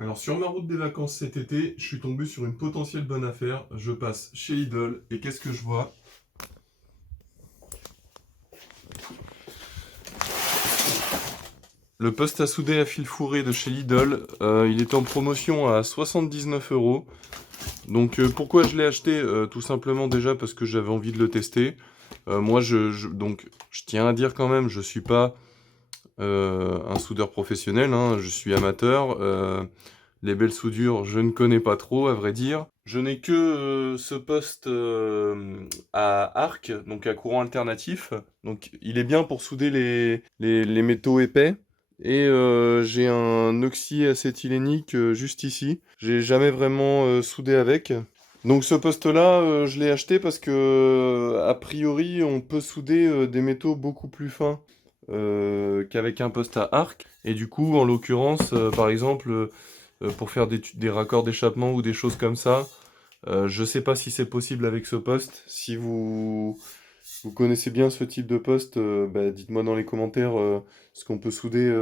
Alors sur ma route des vacances cet été, je suis tombé sur une potentielle bonne affaire. Je passe chez Lidl et qu'est-ce que je vois? Le poste à souder à fil fourré de chez Lidl, il est en promotion à 79 €. Donc pourquoi je l'ai acheté? Tout simplement déjà parce que j'avais envie de le tester. Moi donc je tiens à dire quand même, je suis pas un soudeur professionnel, hein, je suis amateur. Les belles soudures, je ne connais pas trop, à vrai dire. Je n'ai que ce poste à arc, donc à courant alternatif. Donc il est bien pour souder les métaux épais. Et j'ai un oxyacétylénique juste ici. J'ai jamais vraiment soudé avec. Donc ce poste-là, je l'ai acheté parce que, a priori, on peut souder des métaux beaucoup plus fins qu'avec un poste à arc. Et du coup, en l'occurrence, par exemple, pour faire des raccords d'échappement ou des choses comme ça, je sais pas si c'est possible avec ce poste. Si vous connaissez bien ce type de poste, bah, dites-moi dans les commentaires ce qu'on peut souder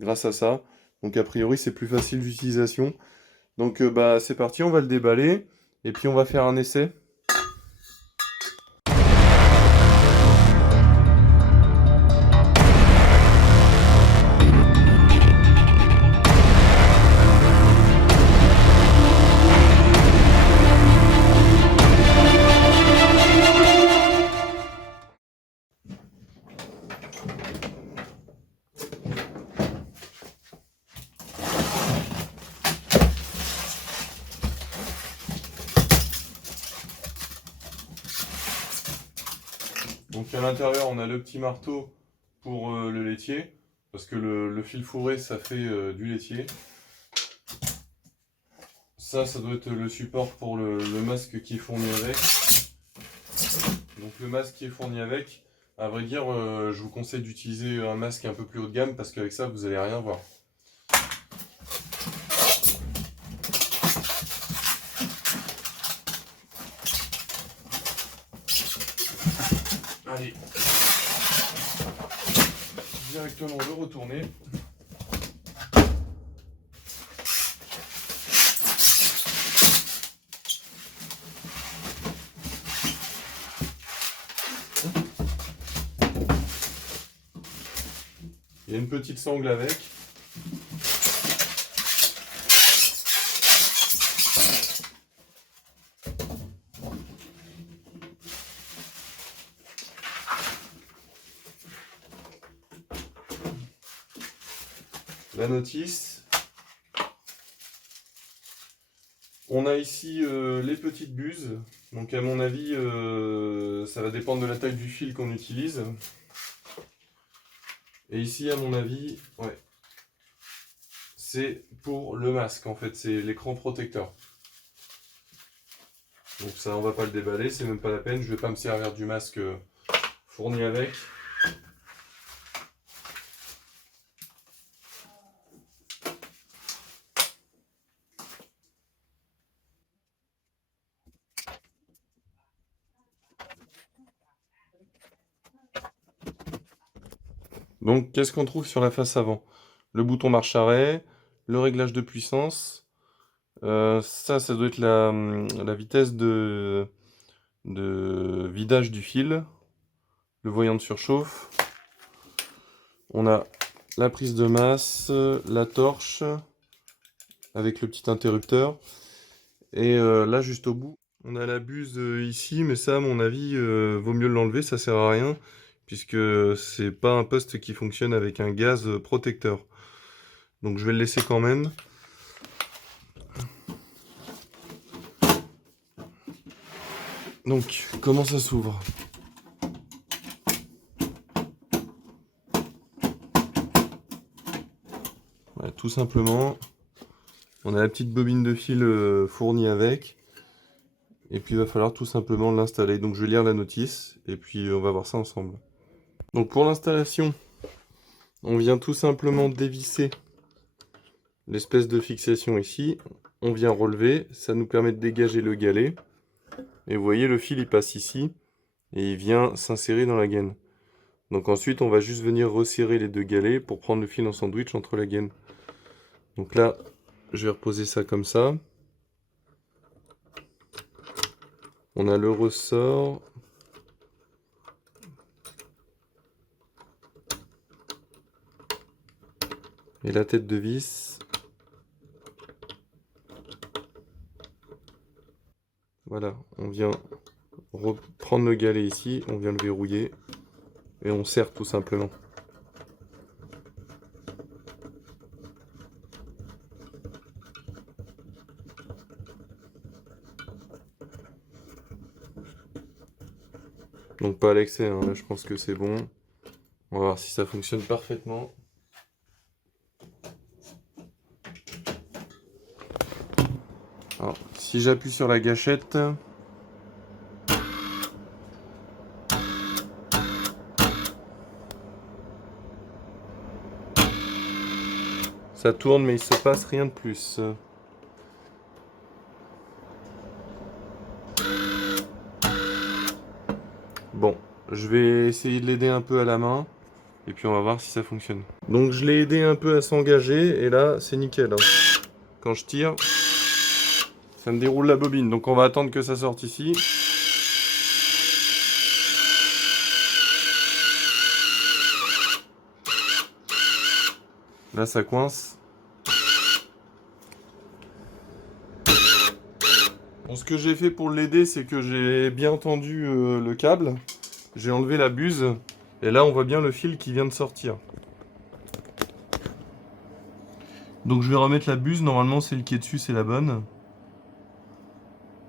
grâce à ça. Donc a priori, c'est plus facile d'utilisation. Donc bah c'est parti, on va le déballer et puis on va faire un essai. Donc à l'intérieur, on a le petit marteau pour le laitier, parce que le fil fourré, ça fait du laitier. Ça doit être le support pour le masque qui est fourni avec. Donc le masque qui est fourni avec, à vrai dire, je vous conseille d'utiliser un masque un peu plus haut de gamme, parce qu'avec ça, vous allez rien voir. Allez, directement le retourner. Il y a une petite sangle avec. La notice. On a ici les petites buses. Donc à mon avis, ça va dépendre de la taille du fil qu'on utilise. Et ici, à mon avis, ouais, c'est pour le masque en fait, c'est l'écran protecteur. Donc ça, on va pas le déballer, c'est même pas la peine. Je vais pas me servir du masque fourni avec. Donc qu'est-ce qu'on trouve sur la face avant? Le bouton marche-arrêt, le réglage de puissance. Ça doit être la vitesse de vidage du fil. Le voyant de surchauffe. On a la prise de masse, la torche avec le petit interrupteur. Et là, juste au bout, on a la buse ici, mais ça, à mon avis, vaut mieux l'enlever, ça sert à rien, puisque c'est pas un poste qui fonctionne avec un gaz protecteur. Donc je vais le laisser quand même. Donc, comment ça s'ouvre? Voilà, tout simplement, on a la petite bobine de fil fournie avec. Et puis il va falloir tout simplement l'installer. Donc je vais lire la notice et puis on va voir ça ensemble. Donc pour l'installation, on vient tout simplement dévisser l'espèce de fixation ici. On vient relever, ça nous permet de dégager le galet. Et vous voyez, le fil il passe ici et il vient s'insérer dans la gaine. Donc ensuite, on va juste venir resserrer les deux galets pour prendre le fil en sandwich entre la gaine. Donc là, je vais reposer ça comme ça. On a le ressort. Et la tête de vis. Voilà, on vient reprendre le galet ici, on vient le verrouiller et on serre tout simplement. Donc pas à l'excès, hein. Là je pense que c'est bon. On va voir si ça fonctionne parfaitement. Alors, si j'appuie sur la gâchette, ça tourne mais il se passe rien de plus. Bon, je vais essayer de l'aider un peu à la main et puis on va voir si ça fonctionne. Donc je l'ai aidé un peu à s'engager et là c'est nickel, hein. Quand je tire, ça me déroule la bobine. Donc on va attendre que ça sorte ici. Là ça coince. Bon, ce que j'ai fait pour l'aider, c'est que j'ai bien tendu le câble. J'ai enlevé la buse. Et là on voit bien le fil qui vient de sortir. Donc je vais remettre la buse. Normalement celle qui est dessus c'est la bonne.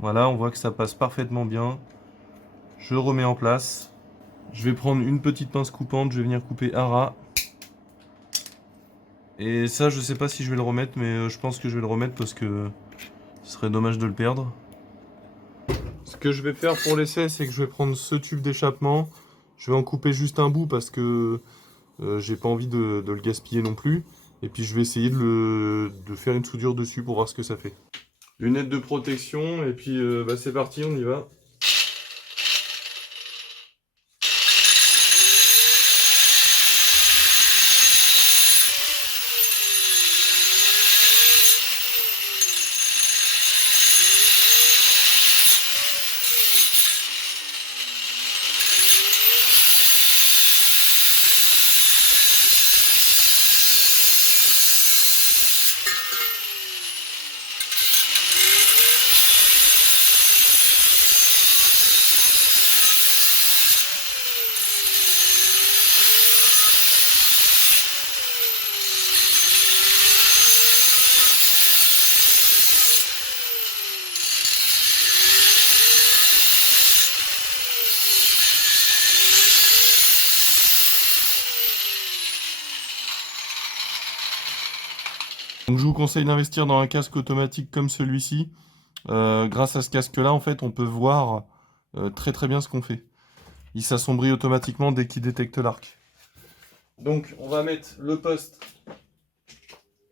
Voilà, on voit que ça passe parfaitement bien. Je le remets en place. Je vais prendre une petite pince coupante. Je vais venir couper à ras. Et ça je sais pas si je vais le remettre, mais je pense que je vais le remettre parce que ce serait dommage de le perdre. Ce que je vais faire pour l'essai, c'est que je vais prendre ce tube d'échappement. Je vais en couper juste un bout parce que j'ai pas envie de le gaspiller non plus. Et puis je vais essayer de faire une soudure dessus pour voir ce que ça fait. Lunettes de protection et puis bah, c'est parti, on y va. Donc je vous conseille d'investir dans un casque automatique comme celui-ci. Grâce à ce casque-là, en fait, on peut voir très bien ce qu'on fait. Il s'assombrit automatiquement dès qu'il détecte l'arc. Donc on va mettre le poste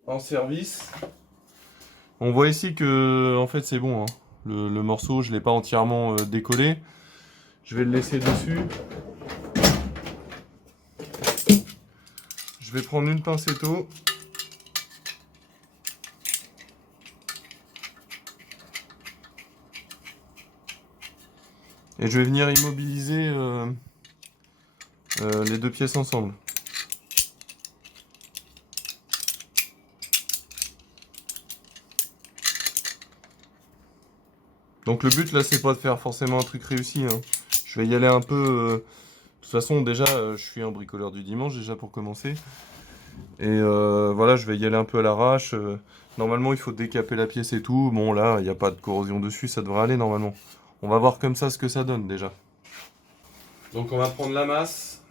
en service. On voit ici que en fait c'est bon, hein. Le morceau, je ne l'ai pas entièrement décollé. Je vais le laisser dessus. Je vais prendre une pincetto. Et je vais venir immobiliser les deux pièces ensemble. Donc le but là c'est pas de faire forcément un truc réussi, hein. Je vais y aller un peu... de toute façon déjà je suis un bricoleur du dimanche déjà pour commencer. Et voilà, je vais y aller un peu à l'arrache. Normalement il faut décaper la pièce et tout. Bon là il n'y a pas de corrosion dessus, ça devrait aller normalement. On va voir comme ça ce que ça donne déjà. Donc on va prendre la masse.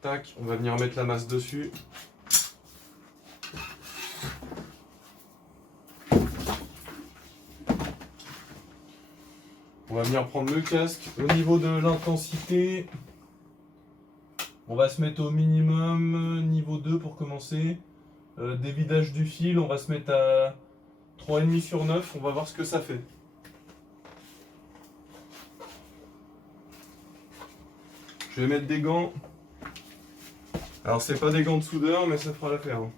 Tac, on va venir mettre la masse dessus. On va venir prendre le casque. Au niveau de l'intensité, on va se mettre au minimum niveau 2 pour commencer. Dévidage du fil, on va se mettre à 3,5 sur 9. On va voir ce que ça fait. Je vais mettre des gants. Alors c'est pas des gants de soudeur, mais ça fera l'affaire, hein.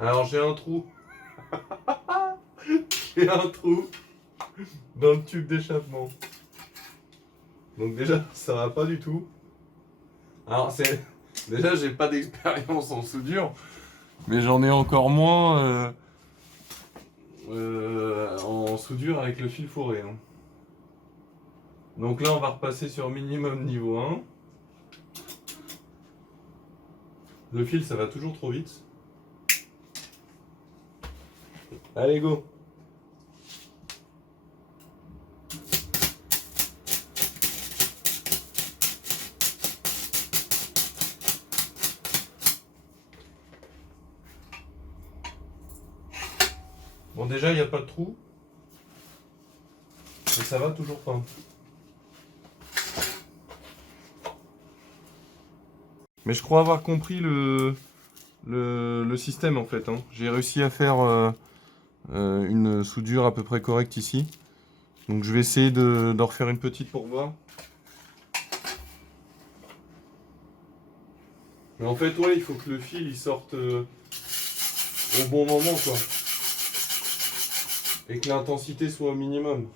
Alors j'ai un trou. J'ai un trou dans le tube d'échappement. Donc déjà, ça va pas du tout. Alors c'est... Déjà, j'ai pas d'expérience en soudure, mais j'en ai encore moins en soudure avec le fil fourré. Hein. Donc là, on va repasser sur minimum niveau 1. Le fil, ça va toujours trop vite. Allez, go! Bon, déjà, il n'y a pas de trou. Et ça va toujours pas. Mais je crois avoir compris le système en fait. Hein. J'ai réussi à faire une soudure à peu près correcte ici. Donc je vais essayer d'en refaire une petite pour voir. Mais en fait, ouais, il faut que le fil il sorte au bon moment quoi. Et que l'intensité soit au minimum.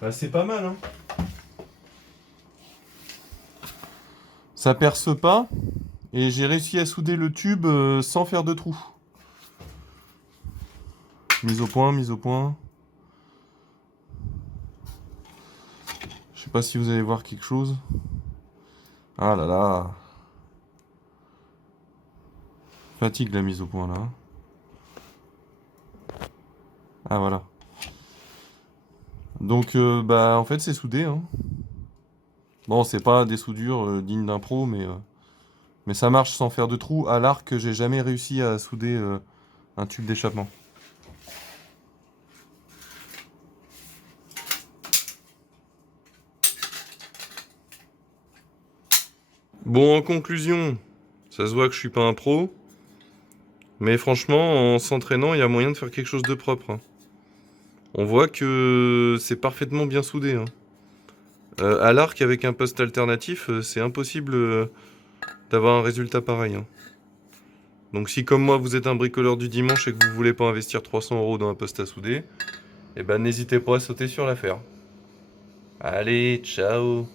Bah, c'est pas mal, hein. Ça perce pas. Et j'ai réussi à souder le tube sans faire de trou. Mise au point, mise au point. Je sais pas si vous allez voir quelque chose. Ah là là. Fatigue la mise au point là. Ah voilà. Donc bah en fait c'est soudé. Hein. Bon c'est pas des soudures dignes d'un pro mais ça marche sans faire de trou. À l'arc j'ai jamais réussi à souder un tube d'échappement. Bon en conclusion, ça se voit que je suis pas un pro. Mais franchement en s'entraînant il y a moyen de faire quelque chose de propre. Hein. On voit que c'est parfaitement bien soudé. Hein. À l'arc avec un poste alternatif, c'est impossible d'avoir un résultat pareil. Hein. Donc si comme moi vous êtes un bricoleur du dimanche et que vous voulez pas investir 300 € dans un poste à souder, eh ben n'hésitez pas à sauter sur l'affaire. Allez, ciao!